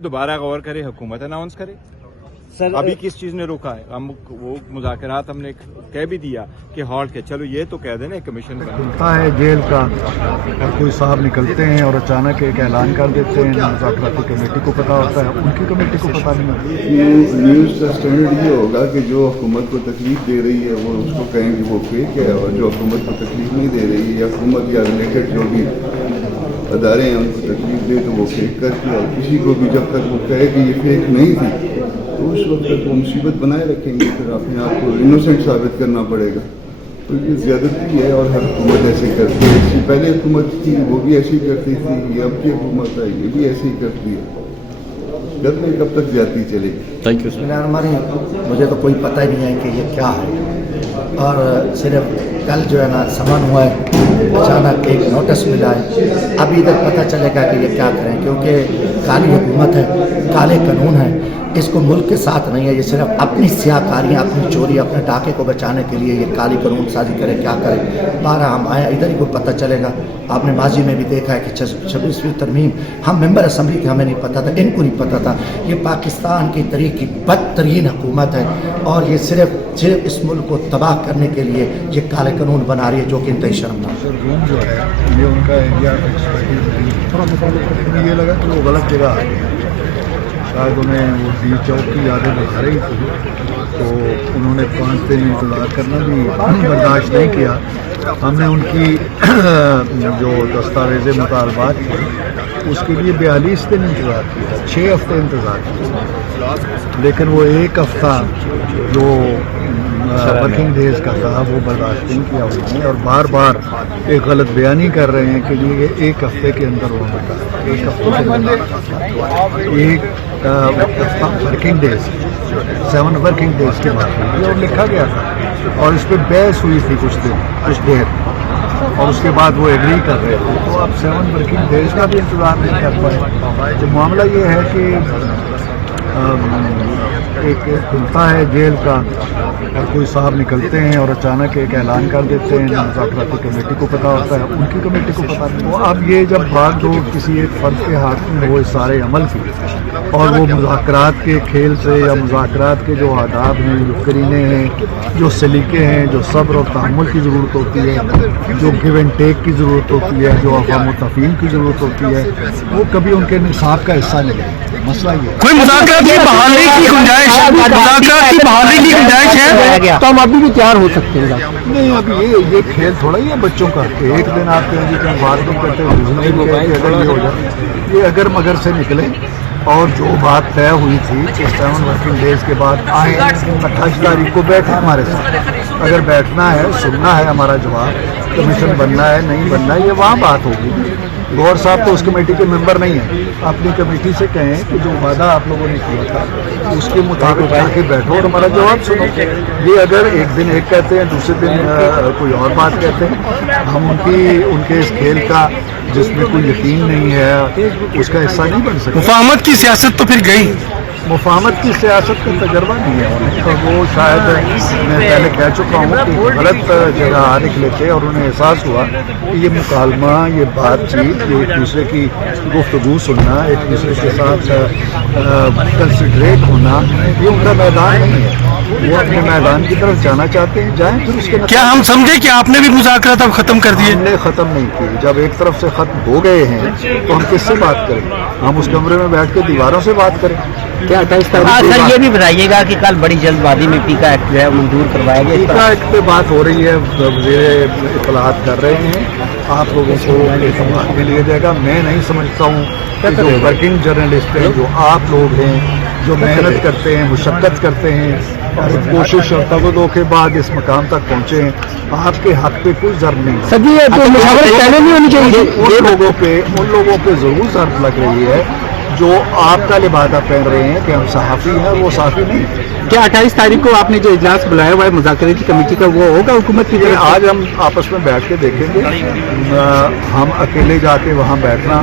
दोबारा गौर करे, हुकूमत अनाउंस करे। सर अभी किस चीज ने रोका है? हम वो मुज़ाकरात हमने कह भी दिया कि हॉल्ट के, चलो ये तो कह देना कमीशन खुलता है जेल का और कोई साहब निकलते हैं और अचानक एक ऐलान कर देते हैं, मुज़ाकराती कमेटी को पता होता है, उनकी कमेटी को पता नहीं होता। न्यूज़ का स्टैंडर्ड ये होगा कि जो हुकूमत को तकलीफ दे रही है वो उसको कहें कि वो फेक है, और जो हुकूमत को तकलीफ नहीं दे रही है या हुकूमत या रिलेटेड जो भी अदारे हैं उनको तकलीफ दे तो वो फेक करती है। और किसी को भी जब तक वो कहे कि ये फेक नहीं थी तो उस वक्त तक वो मुसीबत बनाए रखेंगे, फिर अपने आप को इनोसेंट साबित करना पड़ेगा। तो ये ज़्यादती है और हर हुकूमत ऐसे करती है। इससे पहले हुकूमत थी वो भी ऐसे ही करती थी, ये अब की हुकूमत है ये भी ऐसे ही करती है। घर में कब तक जाती चलेगी? Thank you. मुझे तो कोई पता ही नहीं है कि ये क्या है, और सिर्फ कल जो है ना समन हुआ है, अचानक एक नोटिस मिला है। अभी इधर पता चलेगा कि ये क्या करें, क्योंकि काली हुकूमत है, काले कानून है, इसको मुल्क के साथ नहीं है। ये सिर्फ अपनी सियाकारियाँ, अपनी चोरी, अपने डाके को बचाने के लिए ये काली कानून साजी करे, क्या करे। 12 हम आए, इधर ही को पता चलेगा। आपने माजी में भी देखा है कि 26वीं तरमीम, हम मेंबर असम्बली थे, हमें नहीं पता था, इनको नहीं पता था। ये पाकिस्तान की तरीके की बदतरीन हुकूमत है और ये सिर्फ इस मुल्क को तबाह करने के लिए ये काले कानून बना रही है, जो कि इंतहाई शर्मनाक है। रूम जो है ये उनका एरिया ये लगा कि वो गलत जगह आ गए, शायद उन्हें वो डी चौक की यादें दिखा रही थी, तो उन्होंने 5 दिन इंतज़ार करना भी बर्दाश्त नहीं किया। हमने उनकी जो दस्तावेज़ मुतालबात थे उसके लिए 42 दिन इंतज़ार किया, 6 हफ्ते इंतज़ार किया, लेकिन वो एक हफ़्ता जो वर्किंग डेज का था वो बर्दाश्त नहीं किया उन्होंने, और बार बार एक गलत बयानी कर रहे हैं कि ये 1 हफ्ते के अंदर वो होता है। 1 हफ्ते के अंदर एक हफ्ता वर्किंग डेज, 7 वर्किंग डेज के बाद और लिखा गया था, और इस पर बहस हुई थी कुछ देर, और उसके बाद वो एग्री कर रहे थे। तो आप 7 वर्किंग डेज का भी इंतज़ार नहीं कर पाए। तो मामला ये है कि एक खुलता है जेल का और कोई साहब निकलते हैं और अचानक एक ऐलान कर देते हैं, मुज़ाकराती कमेटी को पता होता है, उनकी कमेटी को पता नहीं। वो अब ये जब भाग दौड़ किसी एक फर्द के हाथ में हो सारे अमल की, और वो मुज़ाकरात के खेल से या मुज़ाकरात के जो आदाब हैं, जो करीने हैं, जो सलीके हैं, जो सब्र और तहम्मुल की ज़रूरत होती है, जो गिव एंड टेक की ज़रूरत होती है, जो अफ़ाम व तफ़हीम की ज़रूरत होती है, वो कभी उनके निसाब का हिस्सा नहीं है। मसला ये कोई मुज़ाकरात की बहाली की गुंजाइश है, मुज़ाकरात की बहाली की गुंजाइश है, तो हम अभी भी तैयार हो सकते हैं। नहीं, अब ये खेल थोड़ा ही है बच्चों का कि एक दिन आप कहेंगे कि हम बात नहीं करते, दूसरे दिन कहेंगे अगर ये हो जाए। ये अगर मगर से निकले और जो बात तय हुई थी कि 7 वर्किंग डेज के बाद आए, 28 तारीख को बैठे हमारे साथ। अगर बैठना है, सुनना है हमारा जवाब, कमीशन बनना है नहीं बनना है, ये वहाँ बात होगी। गौर साहब तो उस कमेटी के मेंबर नहीं है, अपनी कमेटी से कहें कि जो वादा आप लोगों ने किया था उसके मुताबिक आके बैठो और हमारा जवाब सुनो। ये अगर एक दिन एक कहते हैं, दूसरे दिन कोई और बात कहते हैं, हम उनके इस खेल का जिसमें कोई यकीन नहीं है उसका हिस्सा नहीं बन सकते। मुफाहमत की सियासत तो फिर गई, मुफाहमत की सियासत का तजर्बा नहीं है उन्हें, तो वो शायद मैं पहले कह चुका हूँ कि गलत जगह आ निकले थे और उन्हें एहसास हुआ कि ये मुकालमा, ये बातचीत, ये एक दूसरे की गुफ्तगू सुनना, एक दूसरे के साथ कंसिडरेट होना, ये उनका मैदान नहीं है। वो अपने मैदान की तरफ जाना चाहते हैं, जाएं, फिर उसके क्या हम समझे कि आपने भी मुज़ाकरात अब ख़त्म कर दिए? हमने ख़त्म नहीं किए। जब एक तरफ से ख़त्म हो गए हैं तो हम किससे बात करें? हम उस कमरे में बैठ के दीवारों से बात करें। क्या 28 तारीख? सर ये भी बताइएगा कि कल बड़ी जल्दबाजी में पीका एक्ट जो है मंजूर करवाया गया। पीका एक्ट पे बात हो रही है, वज़ीर इत्तलाआत कर रहे हैं, आप लोगों को इत्तलाआत में लिया जाएगा। मैं नहीं समझता हूँ कि जो वर्किंग जर्नलिस्ट हैं, जो आप लोग हैं, जो मेहनत करते हैं, मुशक्क़त करते हैं और कोशिश और तवज्जो के बाद इस मकाम तक पहुँचे हैं, आपके हक पे कोई ज़र्ब नहीं है। सर ये तो मुशावरत पहले नहीं होनी चाहिए। उन लोगों पे ज़रूर ज़र्ब लग रही है जो आपका लिबादा पहन रहे हैं कि हम सहाफ़ी हैं, वो सहाफ़ी नहीं। क्या 28 तारीख को आपने जो इजलास बुलाया हुआ है मुज़ाकराती कमेटी का, वो होगा हुकूमत की तरफ? आज हम आपस में बैठ के देखेंगे। हम अकेले जाके वहाँ बैठना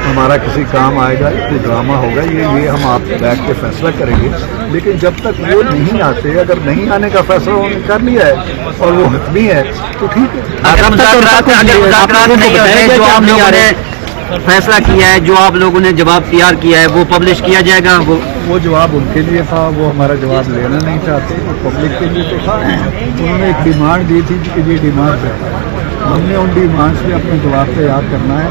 हमारा किसी काम आएगा, कोई ड्रामा होगा, ये हम आप बैठ के फैसला करेंगे। लेकिन जब तक वो नहीं आते, अगर नहीं आने का फैसला उन्होंने कर लिया है और वो हतमी है तो ठीक है। फैसला किया है, जो आप लोगों ने जवाब तैयार किया है वो पब्लिश किया जाएगा? वो जवाब उनके लिए था, वो हमारा जवाब लेना नहीं चाहते, वो पब्लिक के लिए तो था। उन्होंने एक डिमांड दी थी कि ये डिमांड है, हमने उन डिमांड्स में अपना जवाब तैयार करना है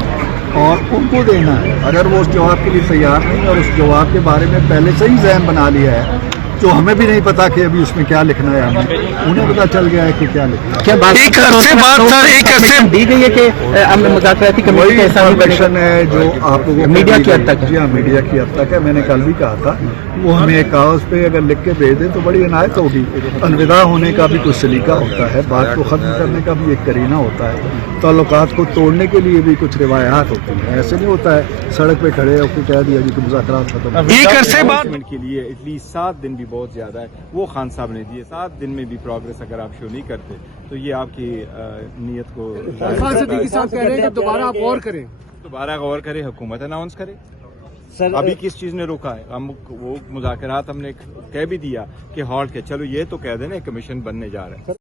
और उनको देना है। अगर वो उस जवाब के लिए तैयार नहीं और उस जवाब के बारे में पहले से ही ज़हन बना लिया है, तो हमें भी नहीं पता कि अभी उसमें क्या लिखना है, हमें उन्हें पता चल गया है कि क्या लिखना है। क्या बात एक अरसे बाद सर, एक अरसे दी गई है कि मुज़ाकराती कमेटी वही का हिस्सा नहीं बनेगा? इन्फॉर्मेशन है जो आप लोगों को मीडिया दी की हद गई। तक है। जी हाँ, मीडिया की हद तक है। मैंने कल भी कहा था, वो हमें एक कागज़ पे अगर लिख के भेज दें तो बड़ी इनायत होगी। अलविदा होने का भी कुछ सलीका होता है, बात को ख़त्म करने का भी एक करीना होता है, ताल्लुकात को तोड़ने के लिए भी कुछ रिवायात होती हैं। ऐसे नहीं होता है सड़क पे खड़े होकर कह दिया जी कि मुज़ाकरात खत्म। एक अरसे बाद Announcement के लिए एटलीस्ट 7 दिन भी बहुत ज्यादा है, वो खान साहब ने दिए। 7 दिन में भी प्रोग्रेस अगर आप शो नहीं करते तो ये आपकी नीयत को खान सिद्दीकी साहब कह रहे हैं कि दोबारा आप गौर करें। दोबारा गौर करे, हुकूमत अनाउंस करे। सर अभी किस चीज ने रोका है? हम वो मुज़ाकरात हमने कह भी दिया कि हॉल्ट के, चलो ये तो कह देना कमीशन बनने जा रहा है।